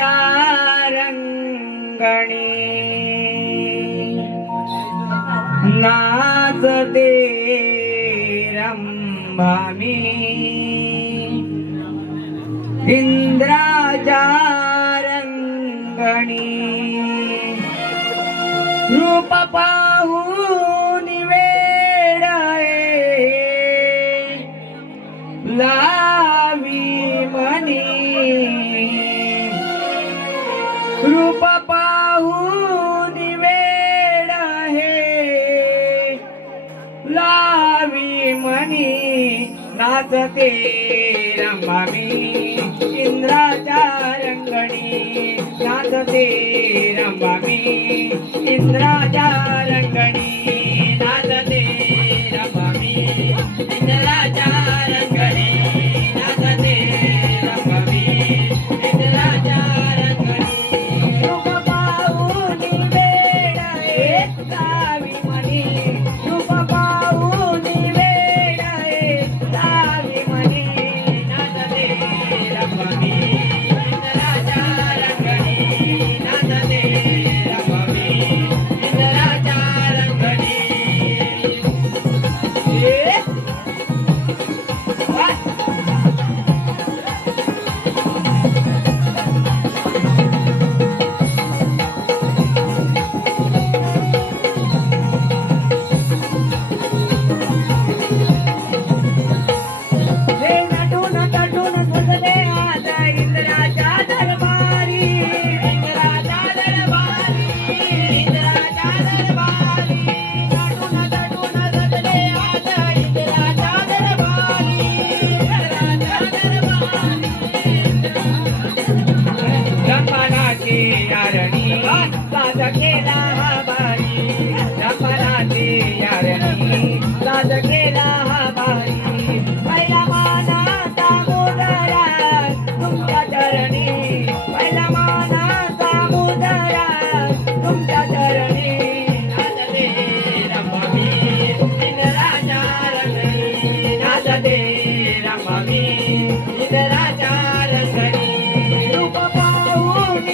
इंद्राच्या रंगणी नाचते रंभामी इंद्राच्या रंगणी रूप पाहून वेडाळे लावी म्हणी रूप पाहून वेड हे लावी म्हणी नाचते रंभामी इंद्राच्या रंगणी नाचते रंभामी इंद्राच्या रंगणी नाचते रंभामी इंद्राच्या रंगणी नाचते रंभामी इंद्राच्या रंगणी रूप पाहून वेड हे लावी म्हणी रूप पाहून वेड हे लावी म्हणी नाचते रंभामी इंद्राच्या रंगणी नाचते रंभामी इंद्राच्या रंगणी साज केला हा बाई रंभाची यारणी साज केला हा बाई पहिला मानाचा मुदरा तुमच्या चरणी पहिला मानाचा मुदरा तुमच्या चरणी नाचते रंभामी इंद्राच्या रंगणी नाचते रंभामी इंद्राच्या रंगणी रूप पाहून